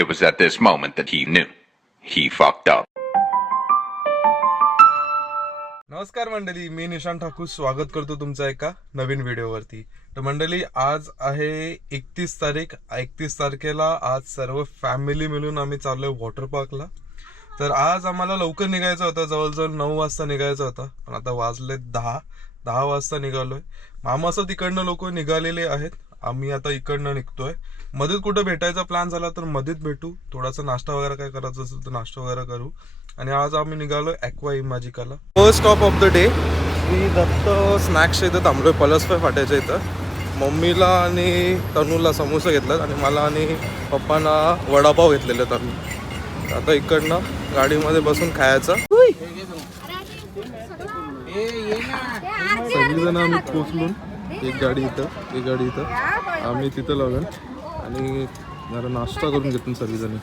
It was at this moment that he knew he fucked up. नमस्कार मंडळी, मी निशांत ठाकूर स्वागत करतो तुमचा एका नवीन व्हिडिओवरती. तर मंडळी, आज आहे 31 तारीख. 31 तारखेला आज सर्व फॅमिली मिळून आम्ही चाललोय वॉटर पार्कला. तर आज आम्हाला लवकर निघायचं होतं, जवळजवळ 9 वाजता निघायचं होतं, पण आता वाजले 10 वाजता निघालोय. मामासह तिकडनं लोक निघालेले आहेत, आम्ही आता इकडनं निघतोय. मध्येत कुठं भेटायचा प्लॅन झाला तर मध्येत भेटू, थोडासा नाश्ता वगैरे काय करायचं असेल तर नाश्ता वगैरे करू. आणि आज आम्ही निघालोय ॲक्वा इमॅजिकाला. First stop of the day Shri Datta स्नॅक्सच्या इथं थांबलोय, पलसफाय फाट्याच्या इथं. मम्मीला आणि तनूला समोसा घेतलात आणि मला आणि पप्पांना वडापाव घेतलेले आहेत आम्ही. आता इकडनं गाडीमध्ये बसून खायचं. सगळीजण आम्ही पोचलून, एक गाडी इथं आम्ही तिथं लागून आणि जरा नाश्ता करून घेतो सगळीजण.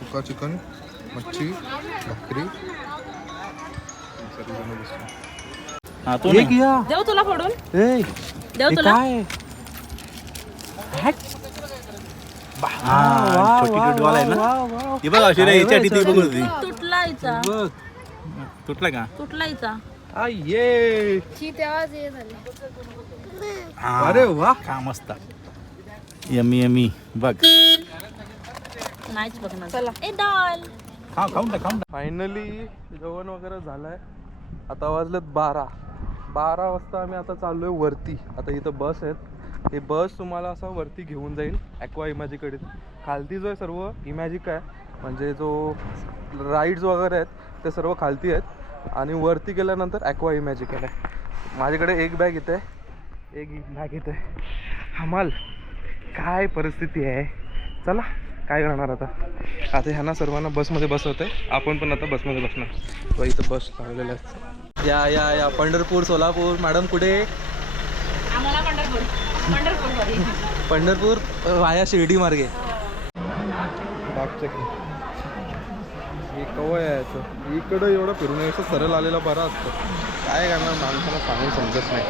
सुका चिकन, मच्छी, भाकरी, सगळीजण बसून. देऊ तुला फोडून, देऊ तुला. तुटला का? तुटला हिचा. अरे वा, का मस्त. यमी यमी बघ. नाहीच बघणार. चला ए दाल खाऊन टाक. फायनली जेवण वगैरे झालंय. आता वाजलेत 12 वाजता आम्ही आता चाललोय वरती. आता इथं बस आहेत, हे बस तुम्हाला असं वरती घेऊन जाईल ॲक्वा इमॅजिकडे. खालती जो आहे सर्व इमॅजिक आहे, म्हणजे जो राईड्स वगैरे आहेत ते सर्व खालती आहेत, आणि वरती गेल्यानंतर ॲक्वा इमॅजिक आहे. माझ्याकडे एक बॅग इथे, एक बॅग इथे. हमाल काय परिस्थिती आहे. चला काय करणार आता ह्यांना सर्वांना बसमध्ये बसवते, आपण पण आता बसमध्ये बसणार. इथं बस लावलेल्या आहेत. या पंढरपूर सोलापूर. मॅडम कुठे? आम्हाला पंढरपूर वाया शिर्डी मार्गे. कवय यायचं इकडं एवढं फिरून यायचं, सरळ आलेला बरा असतं. काय करणार, माणसाला सांगून समजत नाही.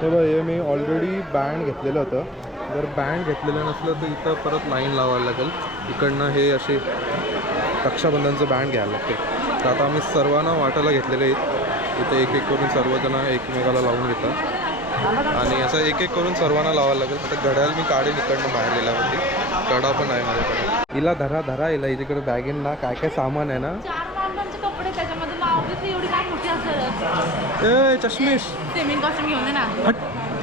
हे बघ, हे मी ऑलरेडी बँड घेतलेलं होतं. जर बँड घेतलेलं नसलं तर इथं परत लाईन लावायला लागेल. इकडनं हे असे रक्षाबंधनचं बँड घ्यायला लागते. तर आता आम्ही सर्वांना वाटायला घेतलेले आहेत. इथं एक करून सर्वजण एकमेकाला लावून घेतात आणि असं एक करून सर्वांना लावायला लागेल. आता घड्याळ मी काढेल इकडनं बाहेर गेल्यावरती. कडा पण आहे माझ्याकडे. हिला धरा हिला. इकडे बॅगेंना काय काय सामान आहे ना. कपडे त्याच्यामध्ये लावली एवढी काय मोठी असेल. ए चष्मीश, स्विमिंग कॉस्ट्यूम घेऊन दे ना. हट,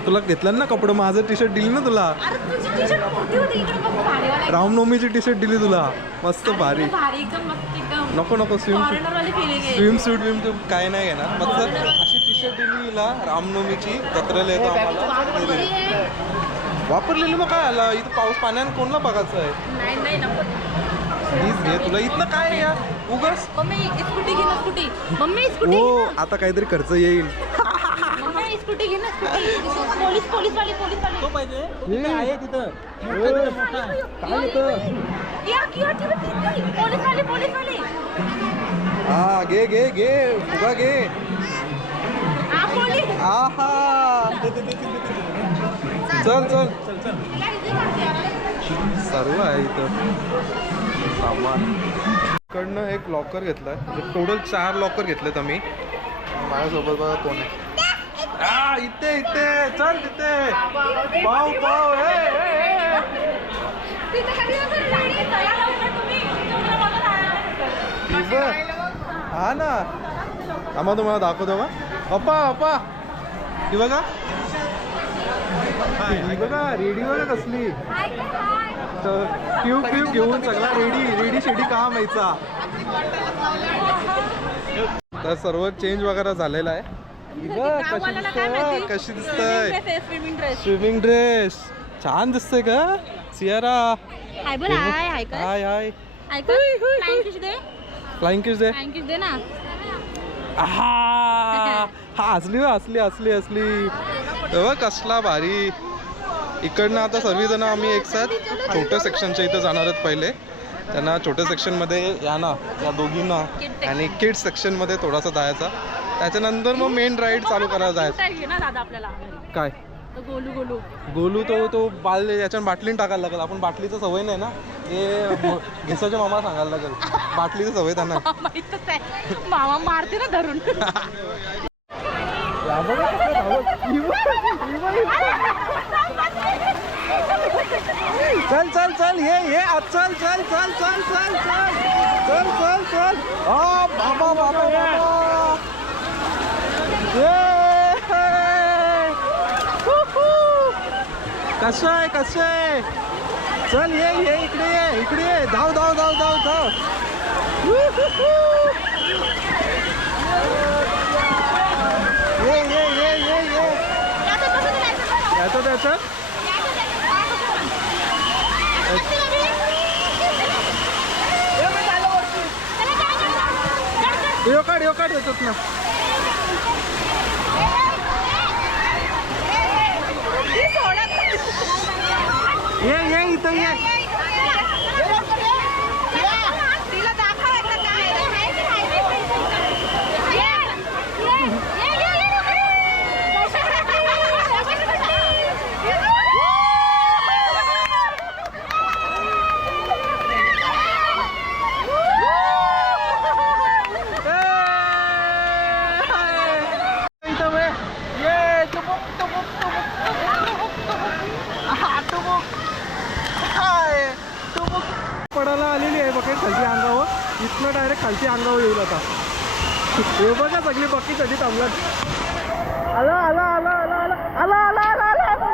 तुला घेतलं ना कपडे. माझं टी शर्ट दिली ना तुला. अरे तुझी टी शर्ट मोठी होती, इकडे बघ भारी वाला. रामनवमीची टी शर्ट दिली तुला, मस्त भारी. भारी एकदम मस्त एकदम. नको फॉरेनर वाली फीलिंग आहे. स्विमसूट काय नाही घेणार. मस्त अशी टी शर्ट दिली हिला रामनवमीची. जत्रेला येतो आम्हाला वापरलेली. मग काय आला इथं, पाऊस पाण्यानं कोणला बघायचं आहे. नाही नको. प्लीज घे, तुला इथलं काय आहे यार उगाच. मम्मी स्कूटी घे ना, स्कूटी. मम्मी स्कूटी हो, आता काहीतरी खर्च येईल. मम्मी स्कूटी घे ना, स्कूटी. पोलीस वाली तो पाहिजे आहे तिथं. काय येतं. पोलीस वाली. हा घे फुगा घे. आहा, चल सर्व आहे इथं सामान. इकडनं एक लॉकर घेतलाय, टोटल 4 लॉकर घेतलेत आम्ही. माझ्यासोबत बघा कोण आहे. इथे चल तिथे पाव हा ना. आम्हा तुम्हाला दाखवतो बा. अप्पा ही बघा रेडी बघा कसली. ट्यूब घेऊन सगळा रेडी शेडी काम व्हायचा. तर सर्व चेंज वगैरे झालेला आहे. कशी दिसतंय स्विमिंग ड्रेस. छान दिसतंय का सियारा. हाय फ्लाइंग किस दे ना. असली कसला भारी. इकडनं आता सर्वजण आम्ही एक साथ छोट्या सेक्शनच्या इथं जाणार आहेत. पहिले त्यांना छोट्या सेक्शनमध्ये या दोघींना आणि किड्स सेक्शनमध्ये थोडासा जायचा. त्याच्यानंतर मग मेन राईड चालू करायला जायचं. काय घे ना दादा आपल्याला काय तो गोलू गोलू गोलू तो याच्यात बाटलीन टाकायला लागेल. आपण बाटलीचं सवय नाही ना, ते घेसाच्या मामा सांगायला लागेल. बाटलीची सवय त्यांना माहितच आहे, मामा मारते ना धरून. चल चल चल ये चल चल चल चल चल चल चल चल चल बाबा बाबा कसं आहे चल ये इकडे ये धाव धाव धाव धाव धाव ये त्याचं यो काढ येतात ना. ये इथं ये. पडायला आलेली आहे बघा खालची अंगावर. इथनं डायरेक्ट खालची अंगावर येईल आता. हे बघा सगळी बक्कीसाठी थांबलात. आला आला आला आला आला आला आला आला आला.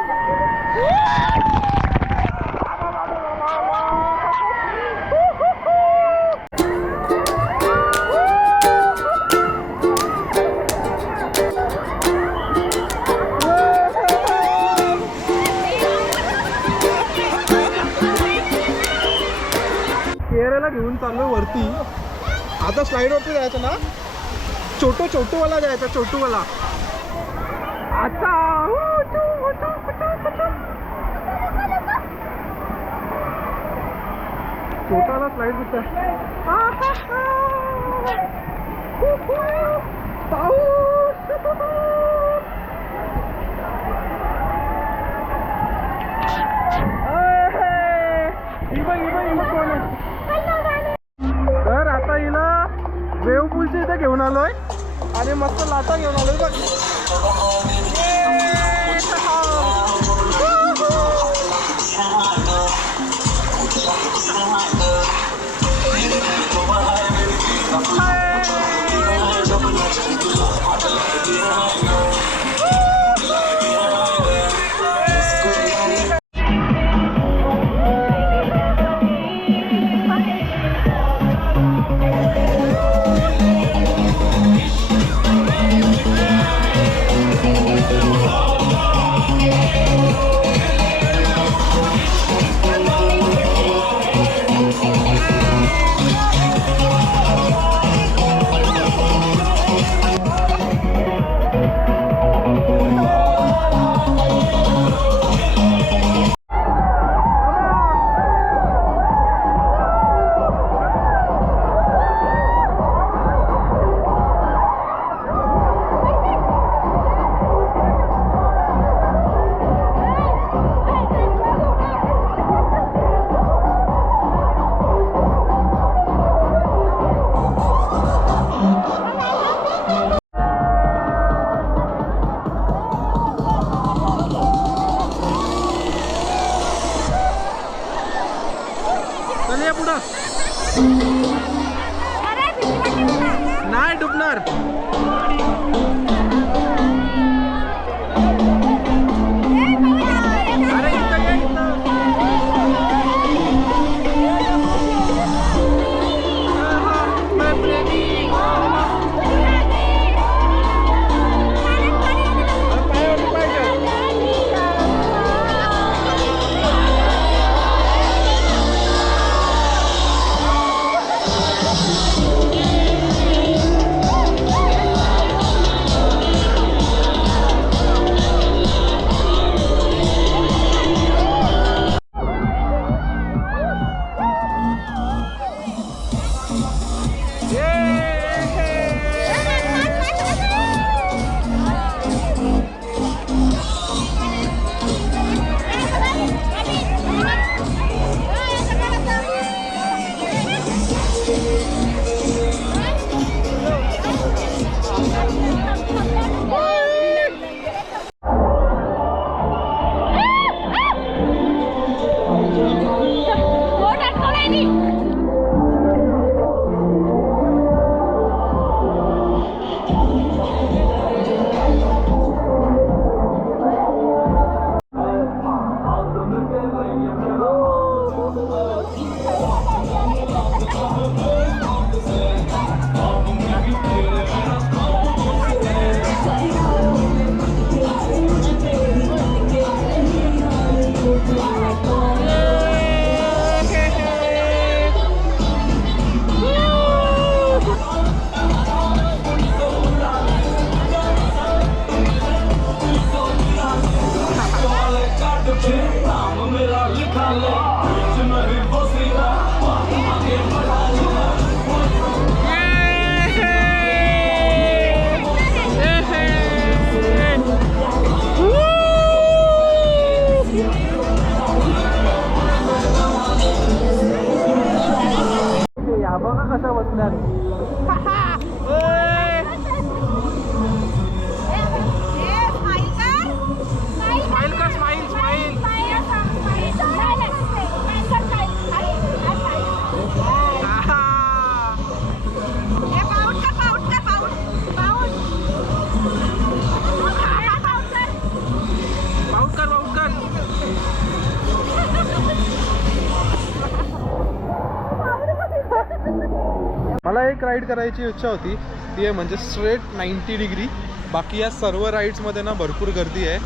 केरळला घेऊन चाललो वरती. आता स्लाइड वरती जायचं ना, छोटूवाला जायचा, छोटूवाला. आता छोटाला स्लाइड होता. तर आता हिला वेव पूलच्या इथे घेऊन आलोय आणि मस्त लाटा घेऊन आलोय बघ. नाही डुबणार. अरे इथं ये इथं. स्माइल कर, स्माइल स्माइल. पाऊट कर, पाऊट कर. मला एक राईड करायची इच्छा होती, ती आहे म्हणजे स्ट्रेट 90 डिग्री. बाकी या सर्व राईड्समध्ये ना भरपूर गर्दी आहे.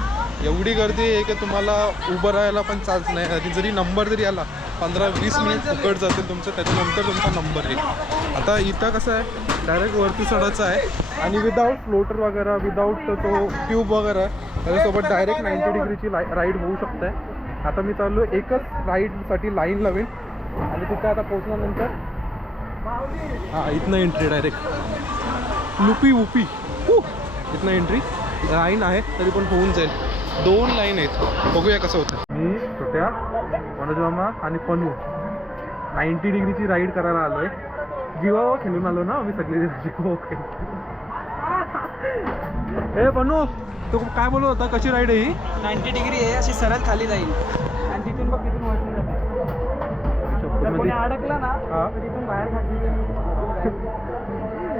एवढी गर्दी आहे की तुम्हाला उभं राहायला पण चान्स नाही. आणि जरी नंबर जरी आला 15-20 मिनिट फुकट जातील तुमचं, त्याच्यानंतर तुमचा नंबर येईल. आता इथं कसं आहे, डायरेक्ट वरती चढायचं आहे आणि विदाऊट फ्लोटर वगैरे, विदाऊट तो ट्यूब वगैरे, त्याच्यासोबत डायरेक्ट 90 डिग्रीची राईड होऊ शकते. आता मी चाललो एकच राईडसाठी लाईन लावेन आणि तिथं आता पोचल्यानंतर हां इथनं एंट्री डायरेक्ट लुपी वुपी इथनं एंट्री. लाईन आहे तरी पण होऊन जाईल. 2 लाईन आहेत, बघूया कसं होतं. मी छोट्या मनोज मामा आणि पनू 90 डिग्रीची राईड करायला आलो आहे. जीवावर खेळून आलो ना आम्ही सगळे जीवावर खेळ. ए पनू, तू काय बोलत होता, कशी राईड आहे ही? 90 डिग्री आहे, अशी सरळ खाली जाईल आणि तिथून बघ तिथून वरती जाते. जर कोणी अडकला ना तर तिथून बाहेर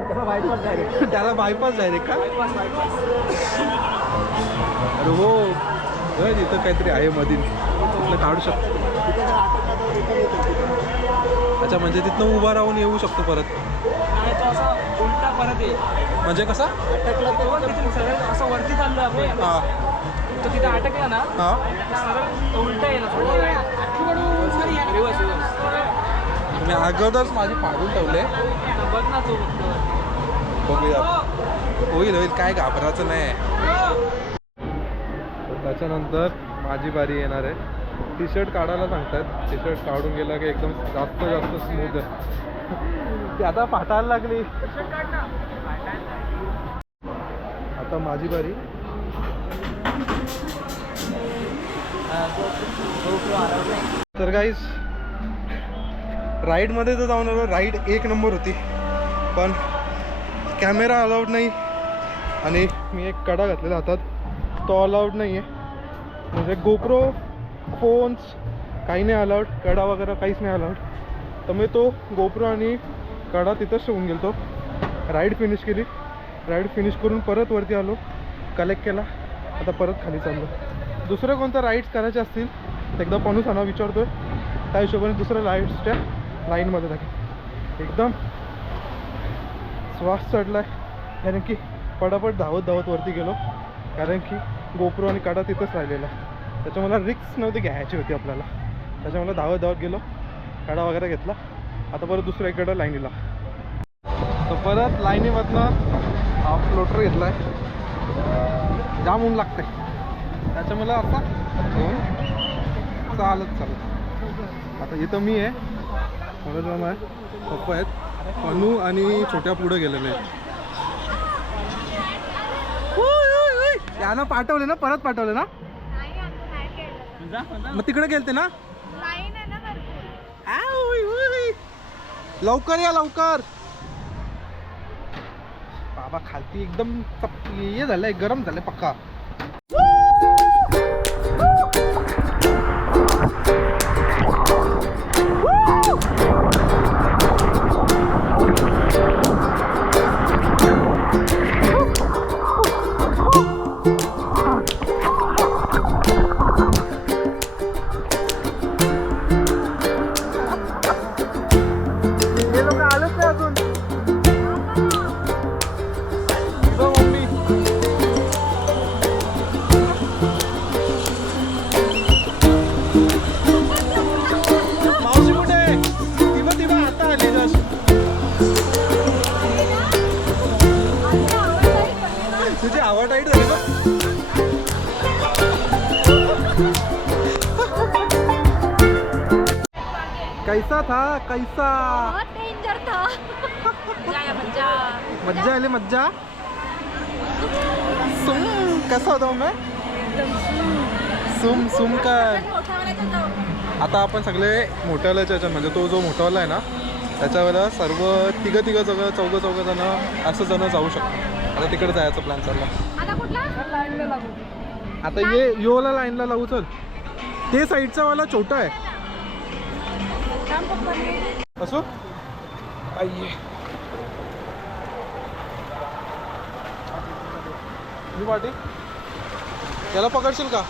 त्याला बायपास डायरेक्ट. त्याला बायपास डायरेक्ट का? बायपास. अरे हो, तिथं काहीतरी आहे मधील, तिथलं काढू शकतो. अच्छा, म्हणजे तिथनं उभा राहून येऊ शकतो परत. नाही तो असा उलटा परत आहे. म्हणजे कसा? अटकला तर तिथून सरळ असं वरती चाललो आपण. हां तो तिथे अटकला ना हां, सरळ उलटा येईल. रिवर्स मी अगोदरच माझी पाडून ठेवले. बघ ना तो बघूया, होईल होईल, काय घाबरायचं नाही. त्याच्यानंतर माझी बारी येणार आहे. टी शर्ट काढायला सांगतात. टी शर्ट काढून गेला की एकदम जास्त स्मूथ आहे. ती आता फाटायला लागली. आता माझी बारी. तर गाईज, राईडमध्ये तर जाऊन आलो. राईड 1 नंबर होती, पण कॅमेरा अलाउड नाही आणि मी एक कडा घातलेला हातात, तो अलाउड नाही आहे. म्हणजे गोप्रो, फोन्स काही नाही अलाउड, कडा वगैरे काहीच नाही अलाउड. तर मी तो गोप्रो आणि कडा तिथंच ठेवून गेलो. राईड फिनिश केली. राईड फिनिश करून परत वरती आलो, कलेक्ट केला. आता परत खाली चाललो. दुसरं कोणतं राईड्स करायचे असतील तर एकदा पनूसाना विचारतो आहे, त्या हिशोबाने दुसऱ्या राईड्सच्या लाईनमध्ये टाकेल. एकदम श्वास चढला आहे कारण की पटापट धावत वरती गेलो, कारण की गोप्रो आणि काढा तिथंच राहिलेला. त्याच्यामुळे रिक्स नव्हती घ्यायची होती आपल्याला. त्याच्यामुळे धावत गेलो, काढा वगैरे घेतला. आता परत दुसऱ्या इकडं लाईनीला. तर परत लाईनीमधनं हा फ्लोटर घेतला आहे. जाम ऊन लागतं आहे, त्याच्यामुळे असा चालत. आता इथं मी आहे, मनोज मामा आहे, पप्पा आहेत, पनू आणि छोट्या पुढं गेलेले आहेत. यानं पाठवले ना, परत पाठवले ना, मग तिकडे गेलते ना. लवकर या, लवकर. बाबा खालती एकदम हे झालंय, गरम झालंय पक्का. तुझी आवड आहे झाली बघ. कैसा था, कैसा? बहुत डेंजर था. मजा मज्जा आली, मज्जा. सुम कसा होता मग? सुम कर. आता आपण सगळे मोठ्यावाल्याच्या ह्याच्यात, म्हणजे तो जो मोठावाला आहे ना त्याच्यावर सर्व तिघं चौघं जण असं जण जाऊ शकतो. आता तिकडे जायचा प्लॅन चालला. आता कुठला लाईनला लागू. आता ये योला लाईनला लावू चल. ते साईडचा वाला छोटा आहे असो. आइए मी पाठी त्याला पकडशील का?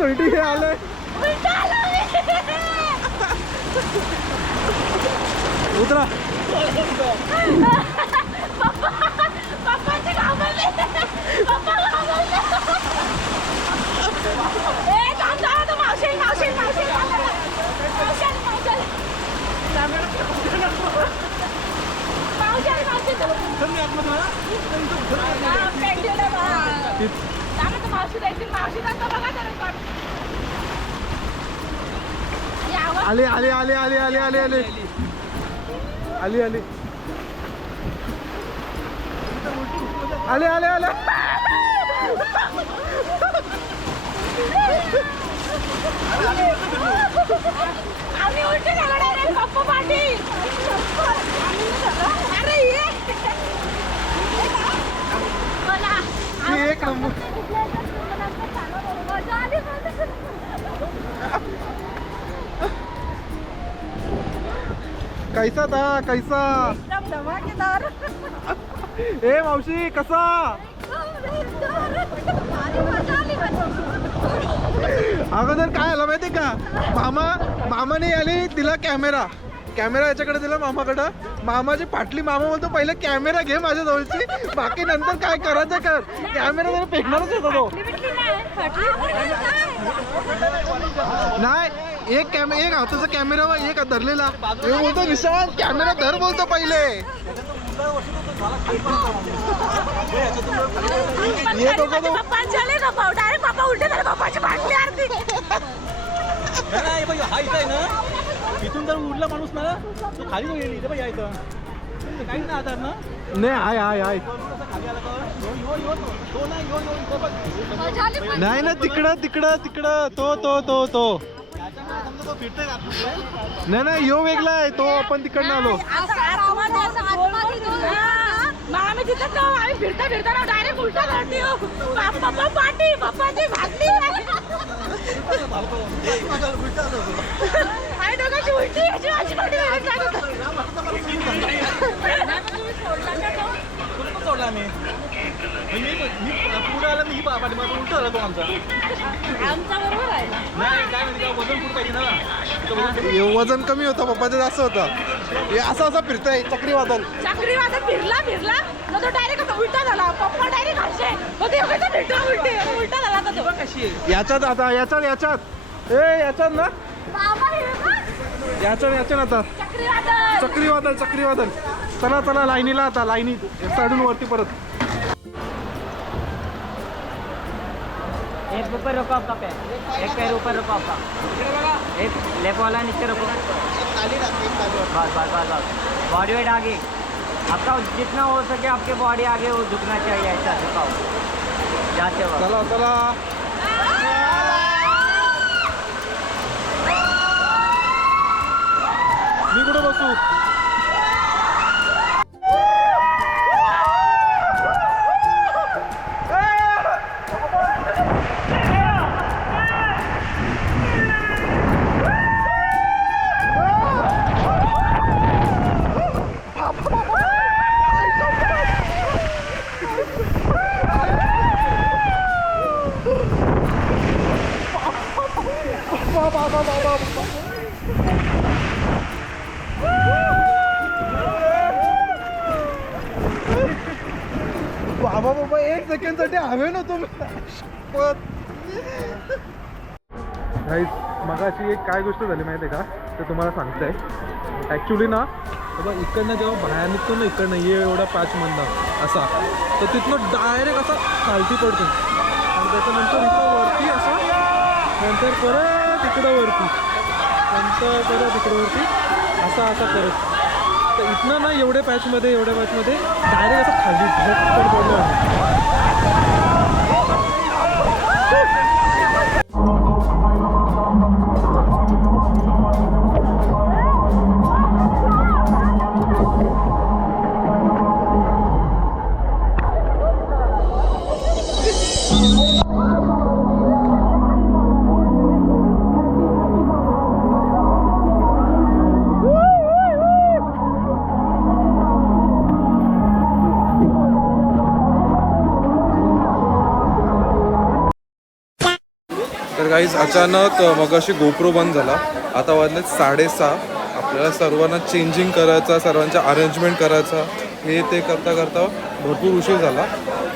उलटी हे आलंय. उतरा. आले आले आले आले आले आले आले आले आले आले आले आले. आम्ही उलटे झालो डायरेक्ट पप्पा पाठी. अरे ये एक नंबर. मजा आली. कैसा था कैसा? एकदम धमाकेदार. ए मावशी कसा? अगोदर काय आलं माहिती का? मामाने आली तिला कॅमेरा याच्याकडे दिला मामाकडं. मामाची फाटली. मामा बोलतो पहिले कॅमेरा घे माझ्या जवळची, बाकी नंतर काय करायचं कर. कॅमेरा जरा फेकणारच होता तो. नाही एक हाताचा कॅमेरा एक धरलेला. बोलतो विशाल कॅमेरा धर बोलतो पहिले. पप्पा उलटे झाले. पप्पाची फाटली आरती. हा इथं आहे ना, इथून जर उडला माणूस ना तो खाली गेली. इथे पण यायचं काही ना आधार ना. नाही आहे नाही ना तिकडं तो नाही यो वेगळा आहे तो. आपण तिकडनं आलो. आम्ही तिथं आम्ही फिरता डायरेक्ट उलटा धरती. पप्पा पाठी. पप्पाची भागली. आई दोघांची उलटी याची माझी पाठी. सोडला मी पुढे आला. मी पाठीमागे उलट झाला तो आमचा बरोबर आहे. नाही काय म्हणजे वजन पुढे पाहिजे ना. वजन कमी होतं पप्पाचं जास्त होतं. हे असं फिरतंय चक्रीवादळ फिरला मग तो डायरेक्ट उलटा झाला. पप्पा डायरेक्ट खालचे मग ते उलटा झाला. तो कशी आहे याच्यात आता याच्यात याच्यात ना याच्यात आता चक्रीवादळ. चला लाईनीला आता लाईनी साडून वरती परत. एक ऊपर रोको आपका पैर. एक पैर ऊपर रोको आपका. एक लेफ्ट वाला नीचे रोको. बस. बॉडी वेट आगे. आपका जितना हो सके आपके बॉडी आगे वो झुकना चाहिए. ऐसा झुकाओ जाते वक्त. चला बाबा बाबा 1 सेकंडसाठी हवे ना तुम्ही. मगाशी एक काय गोष्ट झाली माहिती आहे का, ते तुम्हाला सांगताय. ॲक्च्युली ना बाबा इकडनं जेव्हा बाहेर निघतो ना, इकडनं ये एवढा पॅचमधनं असा, तर तिथनं डायरेक्ट असा खालती पडतो आणि त्याच्यानंतर इथं वरती असा, नंतर परत इकडं वरती, नंतर परत इकडं वरती असा असा करत. तर इथनं ना एवढ्या पॅचमध्ये डायरेक्ट असं खाली झटपट पडलो आहे. तर गाईज अचानक मगाशी गोप्रो बंद झाला. आता वाजले 6:30. आपल्याला सर्वांना चेंजिंग करायचा, सर्वांचा अरेंजमेंट करायचा, हे ते करता करता भरपूर उशीर झाला.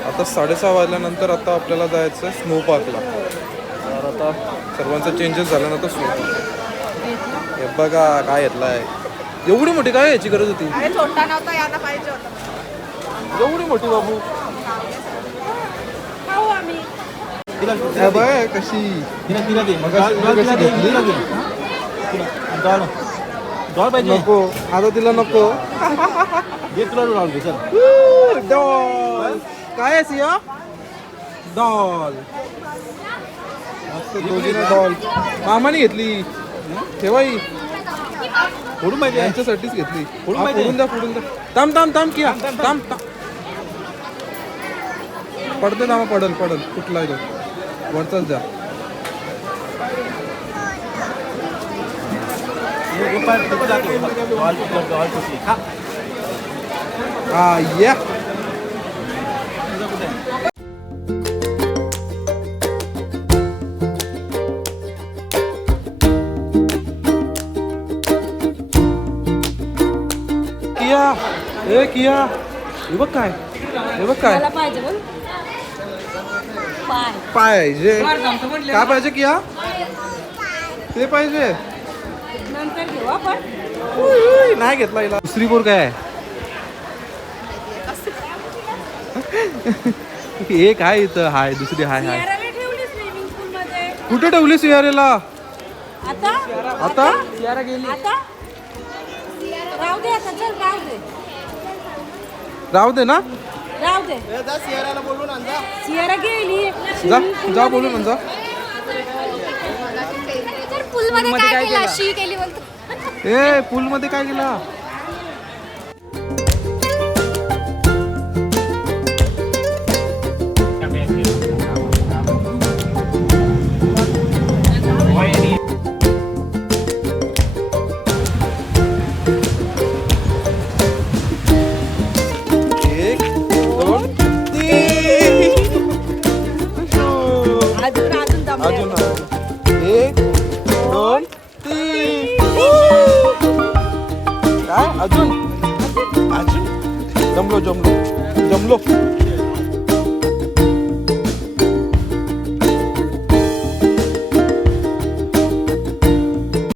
आता 6:30 वाजल्यानंतर आता आपल्याला जायचं आहे स्नो पार्कला. तर आता सर्वांचं चेंजेस झाल्यानंतर स्नो पार्क. हे बघा काय घेतलं आहे. एवढी मोठी काय याची गरज होती? छोटा नव्हता, यायला पाहिजे होता. एवढी मोठी बाबू खाऊ आम्ही. बघ कशी डॉल पाहिजे नको. आता तिला नको. घे तुला डॉल घे. चल डॉल काय आहे सिया? डॉल दोघींना डॉल मामाने घेतली. ठेवाई फोडून पाहिजे यांच्यासाठीच घेतली. फोडून पाहिजे. फोडून द्या. थांब किया थांब. पडते थांबा. पडल कुठला आहे तो वरचाच द्या. हा या किया. हे बघ काय मला पाहिजे बोल. पाहिजे काय पाहिजे किया? ते पाहिजे. नंतर घेऊ आपण. नाही घेतला हिला. दुसरी बोर काय आहे? एक आहे इथं. हाय दुसरी हाय. सियाराला ठेवली स्विमिंग पूल मध्ये. कुठे ठेवली सियारेला? आता सियारा गेली. आता राहू दे. आता चल राहू दे ना. राहू दे. सियाराला बोलून आणजा. सियारा गेली. जा बोलून जा. पूल मध्ये काय केलं? शी केली बोलतो. ए पूल मध्ये काय केला? अजून 1 2 3 काय अजून जमलो